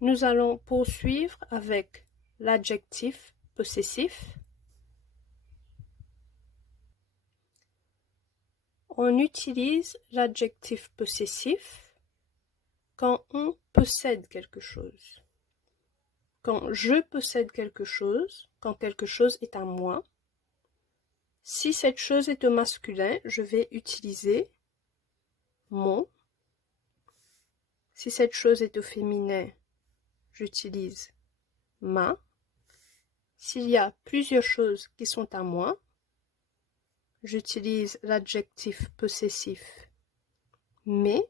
Nous allons poursuivre avec l'adjectif possessif. On utilise l'adjectif possessif quand on possède quelque chose. Quand je possède quelque chose, quand quelque chose est à moi. Si cette chose est au masculin, je vais utiliser mon. Si cette chose est au féminin, j'utilise ma. S'il y a plusieurs choses qui sont à moi, j'utilise l'adjectif possessif mes.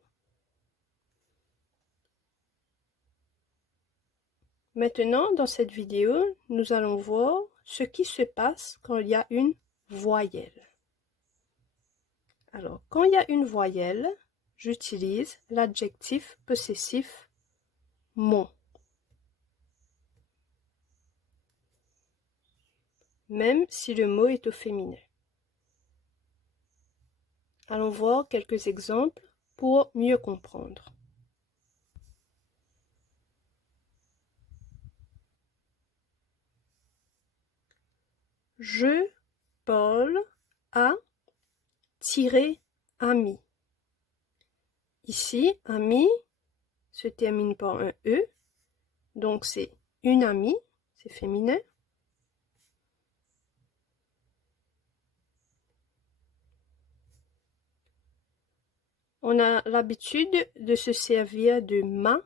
Maintenant, dans cette vidéo, nous allons voir ce qui se passe quand il y a une voyelle. Alors, quand il y a une voyelle, j'utilise l'adjectif possessif mon. Même si le mot est au féminin. Allons voir quelques exemples pour mieux comprendre. Je, Paul, a tiré ami. Ici, ami se termine par un E, donc c'est une amie, c'est féminin. On a l'habitude de se servir de ma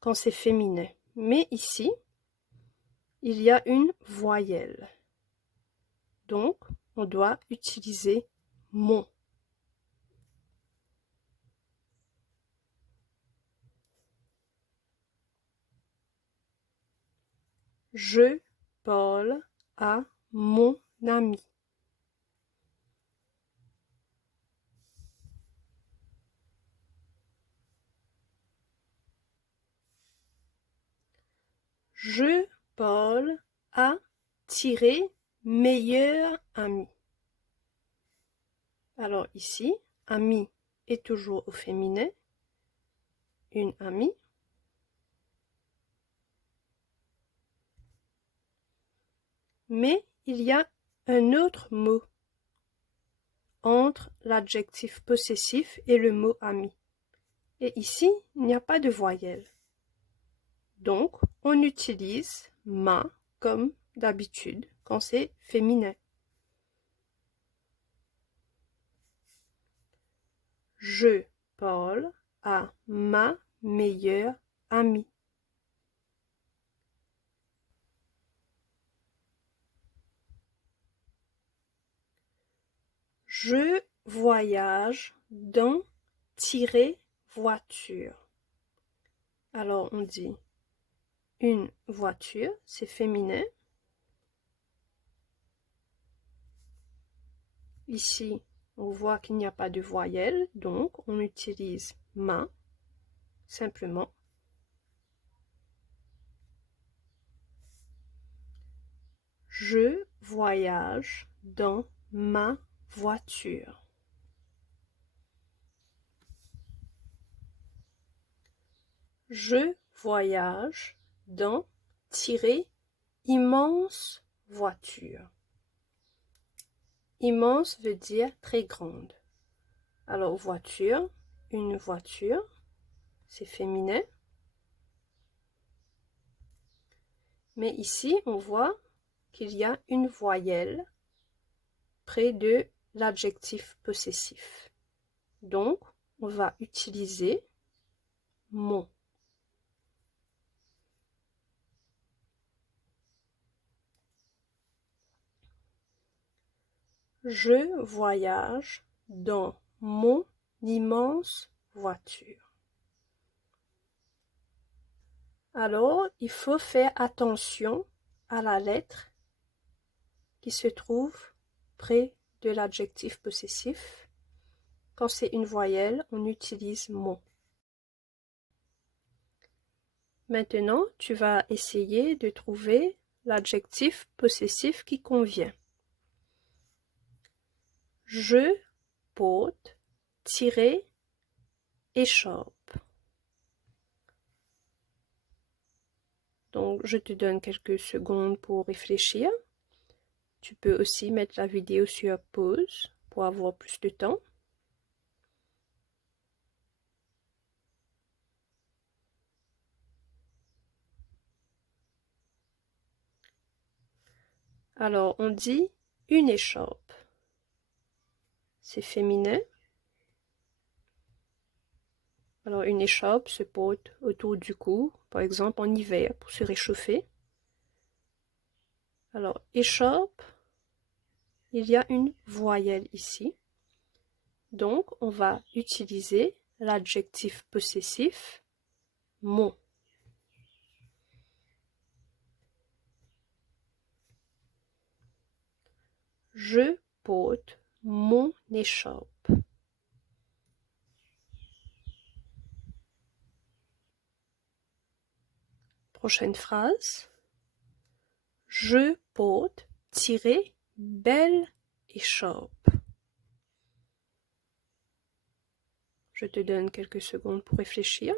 quand c'est féminin, mais ici, il y a une voyelle. Donc, on doit utiliser mon. Je, Paul, a mon ami. Je, Paul, a tiré meilleur ami. Alors ici, ami est toujours au féminin, une amie. Mais il y a un autre mot entre l'adjectif possessif et le mot ami. Et ici, il n'y a pas de voyelle. Donc, on utilise ma comme d'habitude quand c'est féminin. Je, Paul, a ma meilleure amie. Je voyage dans voiture. Alors, on dit une voiture, c'est féminin. Ici, on voit qu'il n'y a pas de voyelle, donc on utilise ma, simplement. Je voyage dans ma voiture. Je voyage dans immense voiture. Immense veut dire très grande. Alors voiture, une voiture, c'est féminin. Mais ici, on voit qu'il y a une voyelle près de l'adjectif possessif. Donc, on va utiliser mon. Je voyage dans mon immense voiture. Alors, il faut faire attention à la lettre qui se trouve près de l'adjectif possessif. Quand c'est une voyelle, on utilise mon. Maintenant, tu vas essayer de trouver l'adjectif possessif qui convient. Je porte écharpe. Donc, je te donne quelques secondes pour réfléchir. Tu peux aussi mettre la vidéo sur pause pour avoir plus de temps. Alors, on dit une écharpe. C'est féminin. Alors, une écharpe se porte autour du cou, par exemple en hiver, pour se réchauffer. Alors, écharpe, il y a une voyelle ici. Donc, on va utiliser l'adjectif possessif mon. Je porte mon écharpe. Prochaine phrase. Je porte belle écharpe. Je te donne quelques secondes pour réfléchir.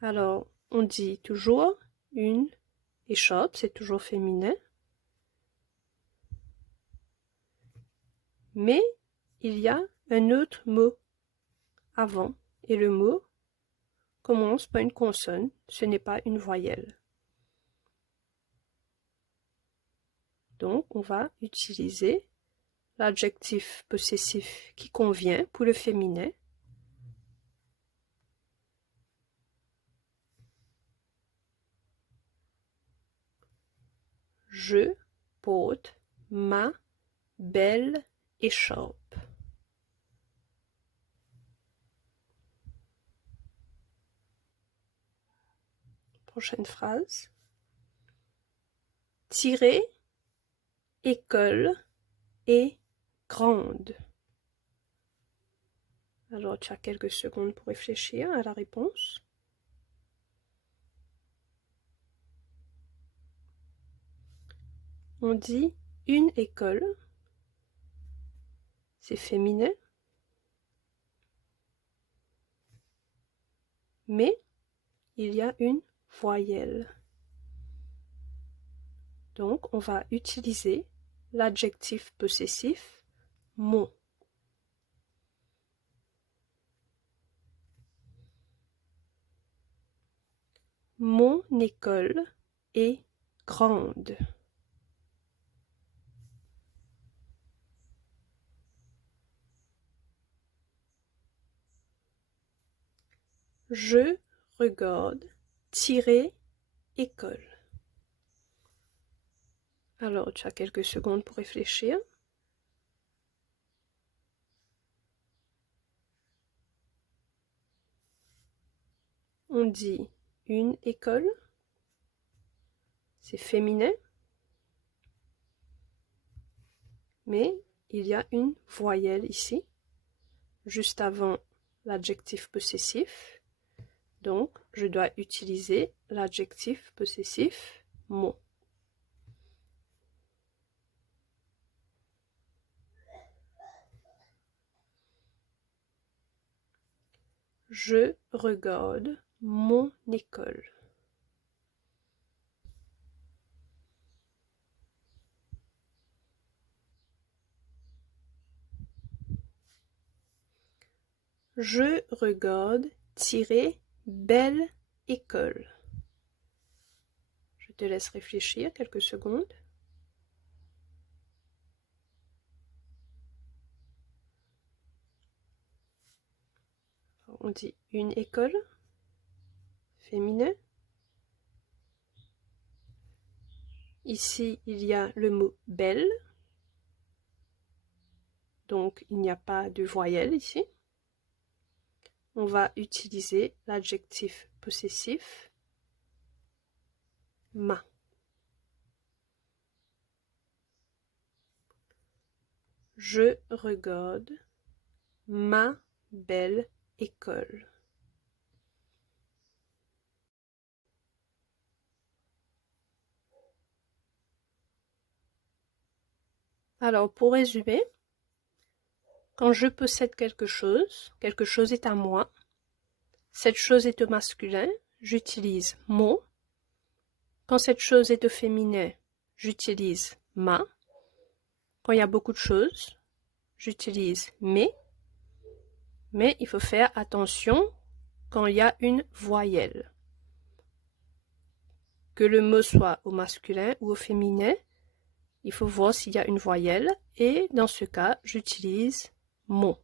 Alors, on dit toujours une écharpe, c'est toujours féminin. Mais il y a un autre mot avant, et le mot commence par une consonne, ce n'est pas une voyelle. Donc, on va utiliser l'adjectif possessif qui convient pour le féminin. Je porte ma belle écharpe. Prochaine phrase. Tirer, école et grande. Alors, tu as quelques secondes pour réfléchir à la réponse. On dit une école, c'est féminin, mais il y a une voyelle. Donc, on va utiliser l'adjectif possessif mon. Mon école est grande. Je regarde école. Alors, tu as quelques secondes pour réfléchir. On dit une école, c'est féminin, mais il y a une voyelle ici, juste avant l'adjectif possessif. Donc, je dois utiliser l'adjectif possessif mon. Je regarde mon école. Je regarde belle école. Je te laisse réfléchir quelques secondes. On dit une école, féminin. Ici, il y a le mot belle. Donc, il n'y a pas de voyelle ici. On va utiliser l'adjectif possessif ma. Je regarde ma belle école. Alors, pour résumer, quand je possède quelque chose est à moi. cette chose est au masculin, j'utilise mon. Quand cette chose est au féminin, j'utilise ma. Quand il y a beaucoup de choses, j'utilise mes. Mais il faut faire attention quand il y a une voyelle. Que le mot soit au masculin ou au féminin, il faut voir s'il y a une voyelle et dans ce cas, j'utilise mon.